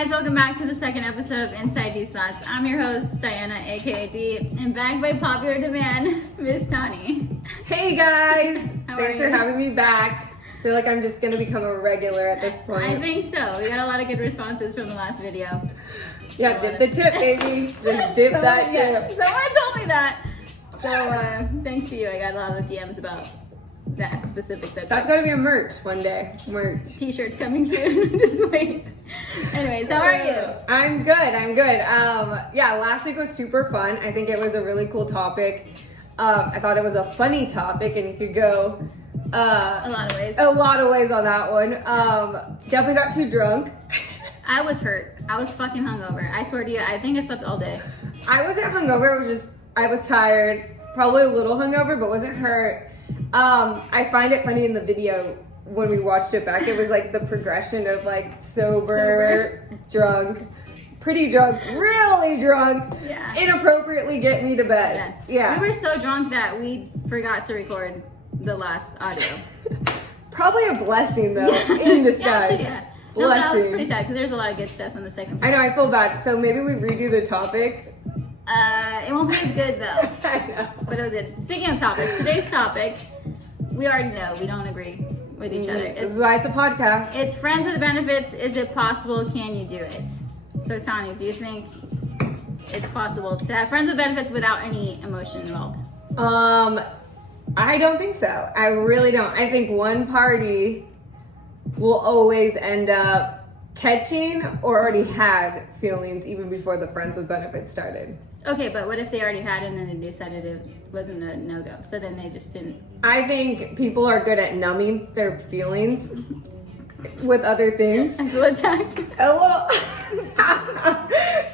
guys, welcome back to the second episode of Inside These Thoughts. I'm your host, Diana, aka D, and backed by popular demand, Miss Tani. Hey guys! Thanks for having me back. I feel like I'm just gonna become a regular at this point. I think so. We got a lot of good responses from the last video. Yeah, dip the tip, baby. Just dip that tip. Someone told me that. So, thanks to you, I got a lot of DMs about that specific subject. That's gonna be a merch one day. Merch. T-shirts coming soon. Just wait. Anyways, how are you? I'm good. Yeah, last week was super fun. I think it was a really cool topic. I thought it was a funny topic, and you could go a lot of ways. A lot of ways on that one. Definitely got too drunk. I was hurt. I was fucking hungover. I swear to you, I think I slept all day. I wasn't hungover. I was tired. Probably a little hungover, but wasn't hurt. I find it funny in the video when we watched it back. It was like the progression of like sober, drunk, pretty drunk, really drunk, inappropriately get me to bed. Yeah. We were so drunk that we forgot to record the last audio. Probably a blessing though, in disguise. No, but I was pretty sad because there's a lot of good stuff in the second part. I know, I feel bad. So maybe we redo the topic. It won't be as good though. I know. But it was good. Speaking of topics, today's topic, we already know we don't agree with each other. This is why it's a podcast. It's friends with benefits. Is it possible? Can you do it? So Tani, do you think it's possible to have friends with benefits without any emotion involved? I don't think so. I really don't. I think one party will always end up catching or already had feelings even before the friends with benefits started. Okay, but what if they already had and then they decided it wasn't a no-go? So then they just didn't. I think people are good at numbing their feelings with other things. I feel attacked. A little.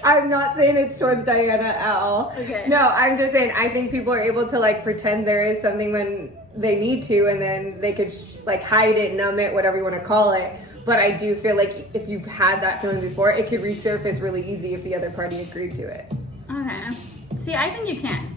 I'm not saying it's towards Diana at all. Okay. No, I'm just saying I think people are able to like pretend there is something when they need to, and then they could like hide it, numb it, whatever you want to call it. But I do feel like if you've had that feeling before, it could resurface really easy if the other party agreed to it. Okay. See, I think you can.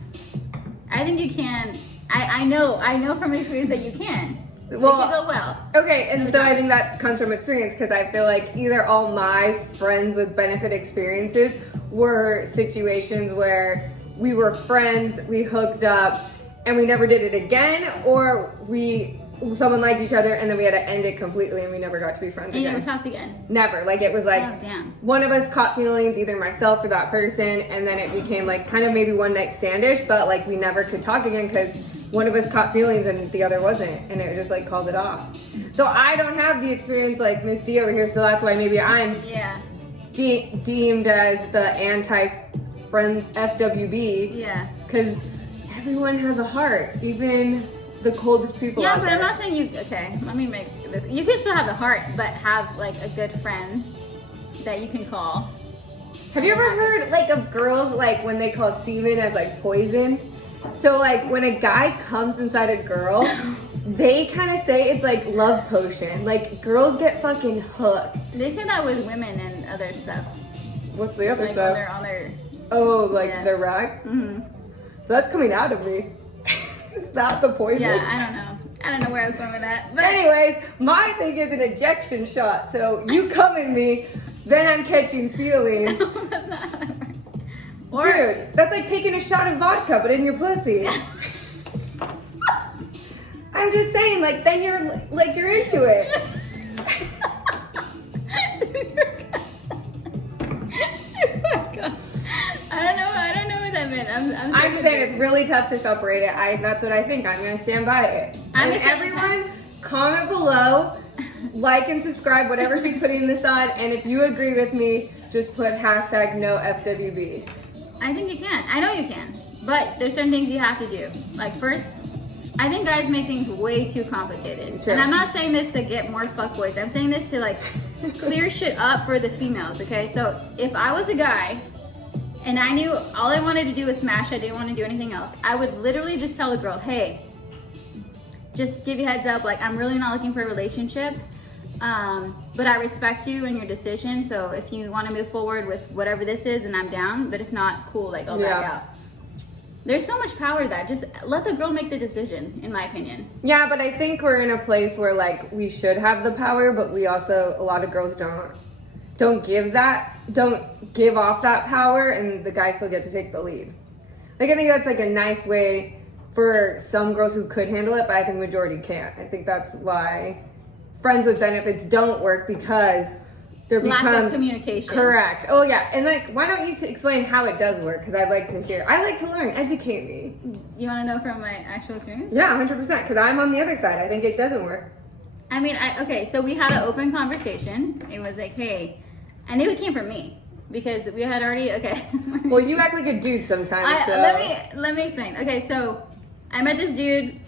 I think you can. I know from experience that you can. Well, it could go well. Okay, and so I think that comes from experience because I feel like either all my friends with benefit experiences were situations where we were friends, we hooked up, and we never did it again, or someone liked each other and then we had to end it completely and we never got to be friends again. again. You never talked again? Never. Like it was like one of us caught feelings, either myself or that person, and then it became like kind of maybe one night standish, but like we never could talk again because one of us caught feelings and the other wasn't, and it just like called it off. So I don't have the experience like Miss D over here, so that's why maybe I'm deemed as the anti-friend FWB. Yeah. Because everyone has a heart, even the coldest people out there. I'm not saying you, okay, let me make this. You can still have a heart, but have like a good friend that you can call. Have you ever heard like of girls like when they call semen as like poison? So like when a guy comes inside a girl, they kind of say it's like love potion. Like girls get fucking hooked. They say that with women and other stuff. What's the other like stuff? On their their rack? Mm-hmm. So that's coming out of me. Is that the poison? Yeah, I don't know. I don't know where I was going with that. But anyways, my thing is an ejection shot. So you come in me, then I'm catching feelings. No, that's not how that works. Dude, that's like taking a shot of vodka, but in your pussy. I'm just saying, like, then you're into it. I don't know what that meant. I'm just saying it's really tough to separate it. That's what I think. I'm gonna stand by it. And everyone, comment below, like and subscribe, whatever she's putting this on, and if you agree with me, just put hashtag no FWB. I think you can. I know you can. But there's certain things you have to do. Like first, I think guys make things way too complicated. True. And I'm not saying this to get more fuckboys. I'm saying this to like clear shit up for the females, okay? So if I was a guy and I knew all I wanted to do was smash, I didn't want to do anything else, I would literally just tell a girl, hey, just give you a heads up, like I'm really not looking for a relationship. But I respect you and your decision. So if you want to move forward with whatever this is, and I'm down. But if not, cool. Like I'll back out. There's so much power to that. Just let the girl make the decision, in my opinion. Yeah, but I think we're in a place where like we should have the power, but we also, a lot of girls don't don't give off that power, and the guys still get to take the lead. Like, I think that's like a nice way for some girls who could handle it, but I think majority can't. I think that's why friends with benefits don't work, because there becomes lack of communication. Correct. Oh yeah, and like, why don't you explain how it does work? Because I'd like to hear. I like to learn. Educate me. You want to know from my actual experience? Yeah, 100%. Because I'm on the other side. I think it doesn't work. I mean, okay, so we had an open conversation. It was like, hey, I knew it came from me because we had already, okay. Well, you act like a dude sometimes, so. Let me explain. Okay, so I met this dude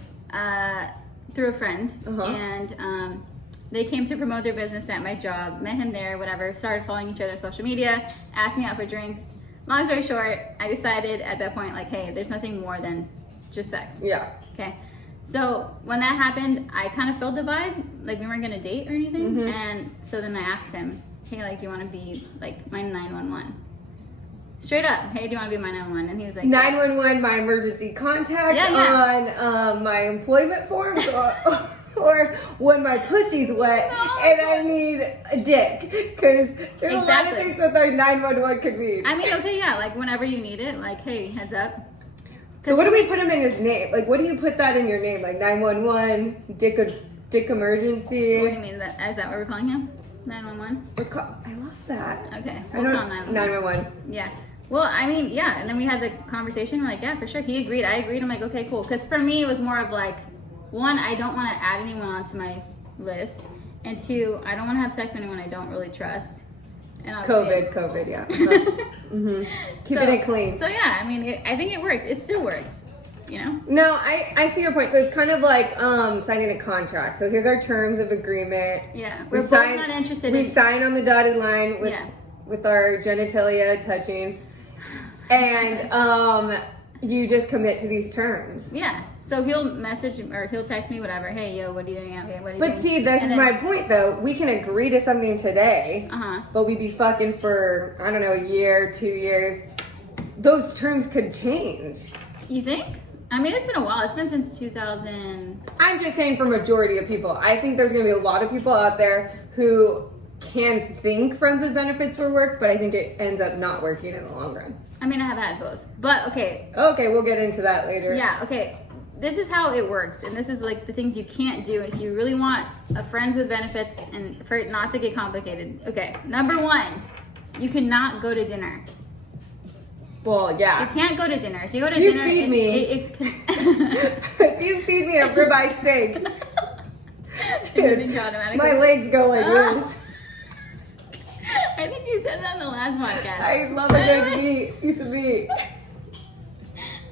through a friend, and they came to promote their business at my job, met him there, whatever, started following each other on social media, asked me out for drinks. Long story short, I decided at that point, like, hey, there's nothing more than just sex. Yeah. Okay. So when that happened, I kind of felt the vibe, like we weren't gonna date or anything. And so then I asked him, hey, like, do you want to be like my 911? Straight up, hey, do you want to be my 911? And he was like, 911, my emergency contact on my employment forms, or when my pussy's wet and I need a dick, because there's a lot of things that our 911 could mean. I mean, okay, yeah, like whenever you need it, like, hey, heads up. So what do we put him in his name? Like, what do you put that in your name? Like 911, dick emergency? What do you mean? Is that what we're calling him? 911? What's called? I love that. Okay, we'll call 911. 911. Yeah. Well, I mean, yeah, and then we had the conversation. We're like, yeah, for sure. He agreed. I agreed. I'm like, okay, cool. Because for me, it was more of like, one, I don't want to add anyone onto my list, and two, I don't want to have sex with anyone I don't really trust. And COVID, yeah. Keeping it clean. So yeah, I mean, I think it works. It still works, you know? No, I see your point. So it's kind of like signing a contract. So here's our terms of agreement. Yeah, we're both not interested. We sign on the dotted line with our genitalia touching, and you just commit to these terms. Yeah. So he'll message or he'll text me, whatever. Hey, yo, what are you doing out here? What are you But doing? see, this is my point, though. We can agree to something today, but we'd be fucking for, I don't know, a year, 2 years. Those terms could change. You think? I mean, it's been a while. It's been since 2000. I'm just saying for majority of people. I think there's going to be a lot of people out there who can think friends with benefits will work, but I think it ends up not working in the long run. I mean, I have had both. But, okay. Okay, we'll get into that later. Yeah, okay. This is how it works, and this is like the things you can't do if you really want a friends with benefits and for it not to get complicated. Okay, number one, you cannot go to dinner. Well, yeah. You can't go to dinner. If you go to dinner, feed me. If you feed me a ribeye steak, dude, my legs go like this. I think you said that in the last podcast. I love a good piece of meat.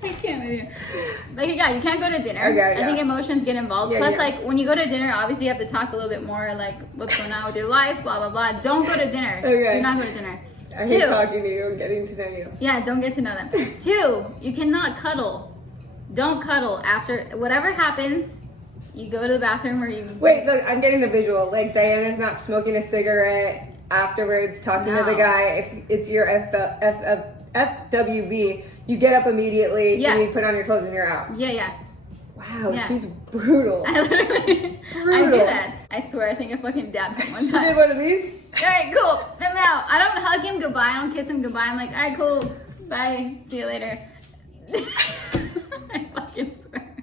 I can't with you. Like, yeah, you can't go to dinner. Okay, I think emotions get involved. Yeah, Plus, like, when you go to dinner, obviously you have to talk a little bit more, like, what's going on with your life, blah, blah, blah. Don't go to dinner. Okay. Do not go to dinner. I hate talking to you and getting to know you. Yeah, don't get to know them. Two, you cannot cuddle. Don't cuddle. After whatever happens, you go to the bathroom or you... Wait, so I'm getting the visual. Like, Diana's not smoking a cigarette afterwards, talking to the guy. If it's your FWB, you get up immediately and you put on your clothes and you're out. Yeah. Wow, she's brutal. I literally, I do that. I swear, I think I fucking dabbed him one time. She did one of these? All right, cool. I'm out. I don't hug him goodbye. I don't kiss him goodbye. I'm like, all right, cool. Bye. See you later. I fucking swear.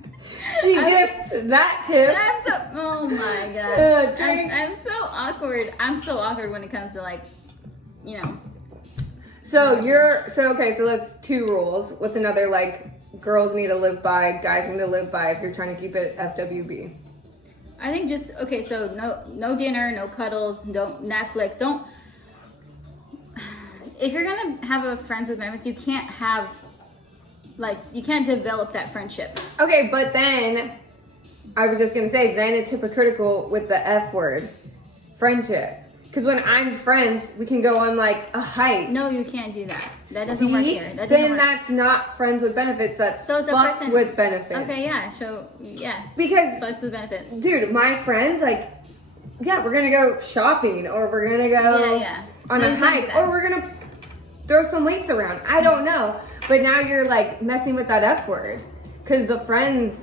She dipped that tip. Oh my god. Drink. I'm so awkward. I'm so awkward when it comes to, like, you know. So that's 2 rules. What's another, like, girls need to live by, guys need to live by if you're trying to keep it FWB? I think just, okay, so no dinner, no cuddles, don't Netflix, don't, if you're gonna have a friends with benefits, you can't have, like, you can't develop that friendship. Okay, but then, I was just gonna say, then it's hypocritical with the F word, friendship. Because when I'm friends, we can go on, like, a hike. No, you can't do that. That doesn't work here. That doesn't work. That's not friends with benefits. That's fucks with benefits. Okay, yeah. So, yeah. Because fucks with benefits. Dude, my friends, like, yeah, we're gonna go shopping, or we're gonna go on a hike, or we're gonna throw some weights around. I don't know. But now you're, like, messing with that F word. Because the friends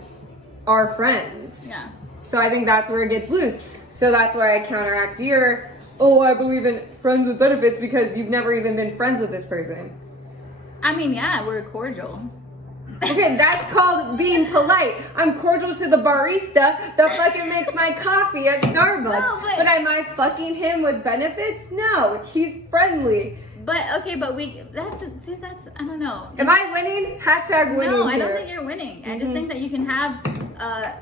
are friends. Yeah. So I think that's where it gets loose. So that's why I counteract your oh, I believe in friends with benefits because you've never even been friends with this person. I mean, yeah, we're cordial. Okay, that's called being polite. I'm cordial to the barista that fucking makes my coffee at Starbucks. No, but am I fucking him with benefits? No, he's friendly. But okay, but that's I don't know. Am I winning? Hashtag winning. No, I don't here. think you're winning. I just think that you can have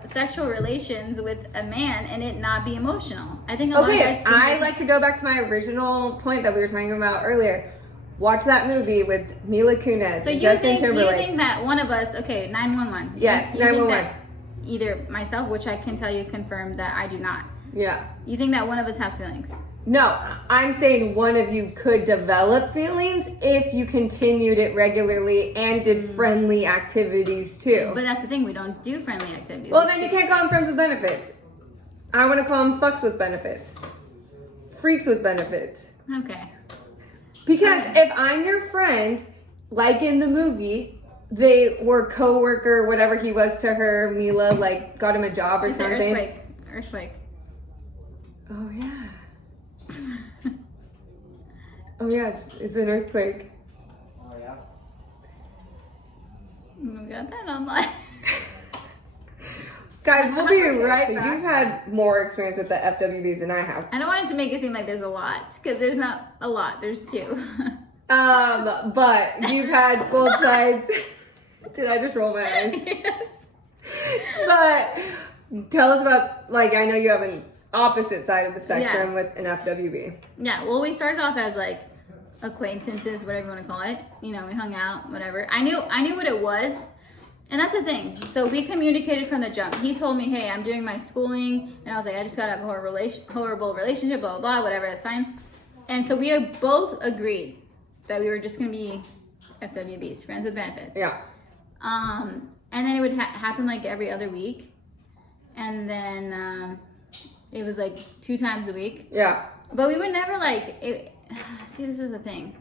sexual relations with a man and it not be emotional. I think a lot of guys think I like to go back to my original point that we were talking about earlier. Watch that movie with Mila Kunis and Justin Timberlake. You think that one of us, okay, 911. Yes, you 911. Think that either myself, which I can tell you confirm that I do not. Yeah. You think that one of us has feelings? No, I'm saying one of you could develop feelings if you continued it regularly and did friendly activities too. But that's the thing, we don't do friendly activities. Well, then you can't call them friends with benefits. I want to call them fucks with benefits. Freaks with benefits. Okay. Because if I'm your friend, like in the movie, they were co-worker, whatever he was to her, Mila, like got him a job or She said something. Earthquake. Oh yeah. Oh yeah, it's an earthquake. Oh yeah. We got that online. Guys, we'll be right back. So you've had more experience with the FWBs than I have. I don't want it to make it seem like there's a lot, because there's not a lot. There's two. But you've had both sides. Did I just roll my eyes? Yes. But tell us about, like, I know you have an opposite side of the spectrum with an FWB. Yeah, well, we started off as like acquaintances, whatever you want to call it. You know, we hung out, whatever. I knew what it was. And that's the thing. So we communicated from the jump. He told me, hey, I'm doing my schooling. And I was like, I just got out of a horrible relationship, blah, blah, blah, whatever, that's fine. And so we both agreed that we were just going to be FWBs, friends with benefits. Yeah. And then it would happen like every other week. And then it was like 2 times a week. Yeah. But we would never see, this is the thing.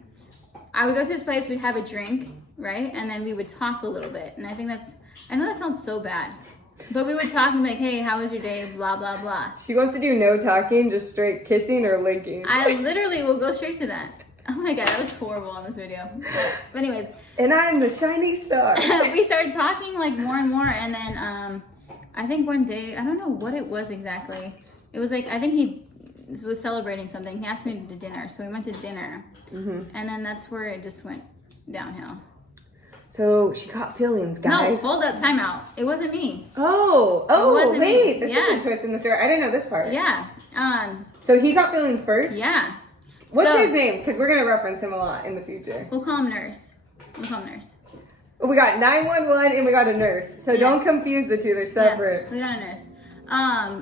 I would go to his place, we'd have a drink, right? And then we would talk a little bit. And I know that sounds so bad. But we would talk and be like, hey, how was your day? Blah, blah, blah. She wants to do no talking, just straight kissing or licking. I literally will go straight to that. Oh my God, I look horrible on this video. But anyways. And I'm the shiny star. We started talking like more and more. And then I think one day, I don't know what it was exactly. It was like, I think he was celebrating something. He asked me to dinner. So we went to dinner. Mm-hmm. And then that's where it just went downhill. So she caught feelings, guys. No, hold up, time out. It wasn't me. Oh, wasn't wait. me. This is a twist in the story. I didn't know this part. Yeah. So he got feelings first? Yeah. What's his name? Because we're going to reference him a lot in the future. We'll call him Nurse. We got 911 and we got a nurse. So don't confuse the two. They're separate. Yeah, we got a nurse.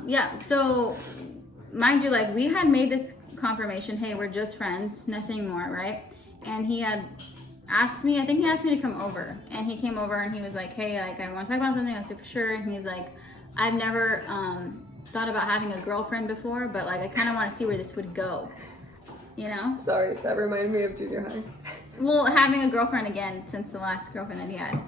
Yeah, so mind you, like, we had made this confirmation, hey, we're just friends, nothing more, right? And he had asked me, I think he asked me to come over. And he came over and he was like, hey, like, I want to talk about something, I'm super sure. And he's like, I've never thought about having a girlfriend before, but like, I kind of want to see where this would go, you know? Sorry, that reminded me of junior high. Well, having a girlfriend again since the last girlfriend that he had.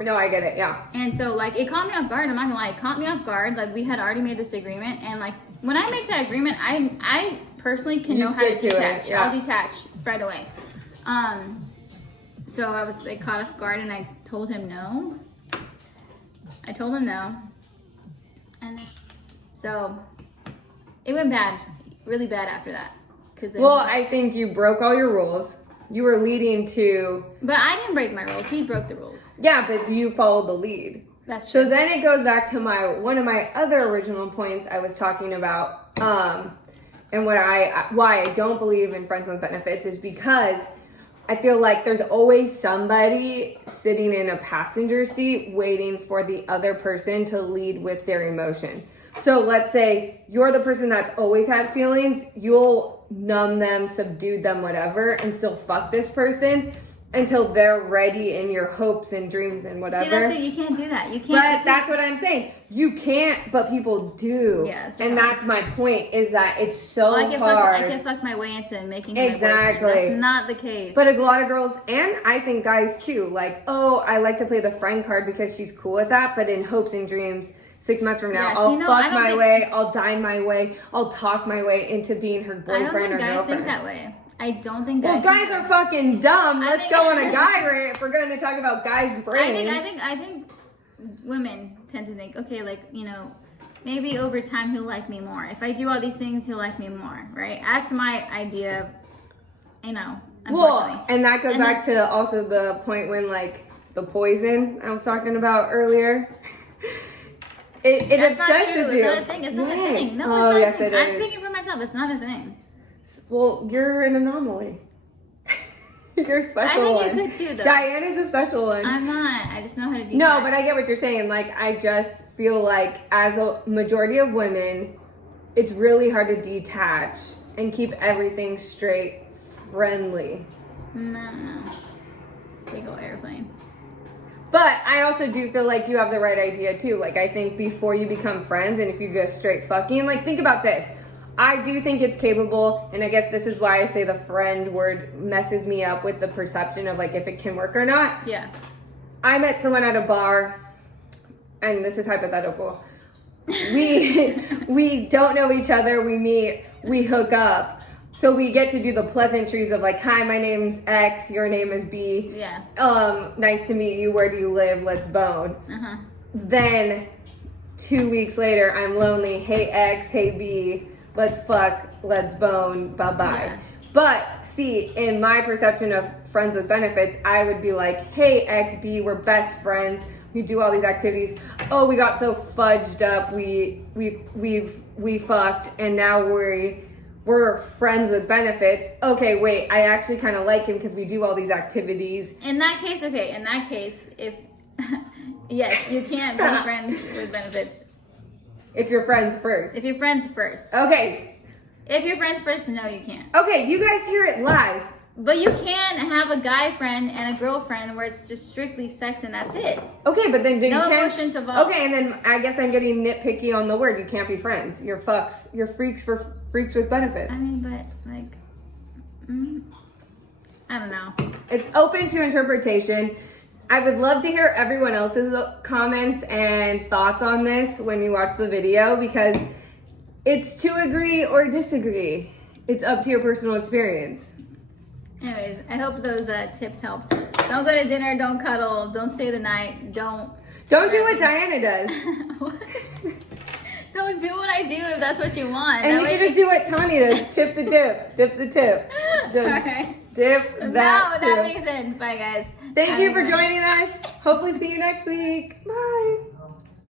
No, I get it, yeah. And so, like, it caught me off guard. I'm not gonna lie, it caught me off guard. Like, we had already made this agreement, and like, when I make that agreement, I personally can know how to detach. Yeah. I'll detach right away. So I was like caught off guard, and I told him no. And then, so it went bad, really bad after that. Well, I think you broke all your rules. You were leading to... But I didn't break my rules. He broke the rules. Yeah, but you followed the lead. That's true. So then it goes back to one of my other original points I was talking about, and why I don't believe in friends with benefits is because I feel like there's always somebody sitting in a passenger seat waiting for the other person to lead with their emotion. So let's say you're the person that's always had feelings, you'll numb them, subdue them, whatever, and still fuck this person until they're ready in your hopes and dreams and whatever. See, that's what, you can't do that. You can't. But that's what I'm saying. You can't, but people do. Yeah, and that's my point, is that it's so hard. I can fuck my way into making him exactly. my boyfriend. That's not the case. But a lot of girls, and I think guys too, like, oh, I like to play the friend card because she's cool with that, but in hopes and dreams, 6 months from now, Yeah, I'll see, no, fuck I don't my think- way, I'll dine my way, I'll talk my way into being her I don't boyfriend think or guys girlfriend. think that way. I don't think Well, guys. guys are fucking dumb. I Let's think- go on a guy rant if we're going to talk about guys' brains. I think women tend to think, okay, like, you know, maybe over time he'll like me more. If I do all these things, he'll like me more, right? That's my idea of, you know, unfortunately. Well, and that goes back to also the point when, like, the poison I was talking about earlier. It That's not obsesses true. you. It's not a thing. It's not a Yes. thing. No, Oh, it's not yes, a thing. it I'm is. speaking for myself. It's not a thing. Well, you're an anomaly. You're a I special think one. you could too, though. Diana's a special one. I'm not. I just know how to do No, that. but I get what you're saying. Like, I just feel like as a majority of women, it's really hard to detach and keep everything straight friendly. No. Big ol' airplane. But I also do feel like you have the right idea too. Like, I think before you become friends and if you go straight fucking, like, think about this. I do think it's capable, and I guess this is why I say the friend word messes me up with the perception of, like, if it can work or not. Yeah. I met someone at a bar, and this is hypothetical. We don't know each other. We meet, we hook up. So we get to do the pleasantries of, like, hi, my name's X, your name is B. Yeah. Nice to meet you. Where do you live? Let's bone. Uh-huh. Then 2 weeks later, I'm lonely. Hey, X, hey, B, let's fuck, let's bone, bye-bye. Yeah. But see, in my perception of friends with benefits, I would be like, hey, X, B, we're best friends. We do all these activities. Oh, we got so fudged up. We fucked, and now we're friends with benefits. Okay, wait, I actually kind of like him because we do all these activities. In that case, if yes, you can't be friends with benefits. If you're friends first. If you're friends first. Okay. If you're friends first, no, you can't. Okay, you guys hear it live. But you can have a guy friend and a girlfriend where it's just strictly sex and that's it. Okay, but then you No can't. emotions involved. Okay, and then I guess I'm getting nitpicky on the word. You can't be friends. You're fucks. You're freaks for freaks with benefits. I mean, but like, I don't know. It's open to interpretation. I would love to hear everyone else's comments and thoughts on this when you watch the video because it's to agree or disagree. It's up to your personal experience. Anyways, I hope those tips helped. Don't go to dinner. Don't cuddle. Don't stay the night. Don't do what Diana does. Don't do what I do if that's what you want. And That you way- should just do what Tanya does. Tip the dip. Dip the tip. Just Alright. dip that That tip. makes sense. Bye, guys. Thank Have you a for good- joining us. Hopefully see you next week. Bye.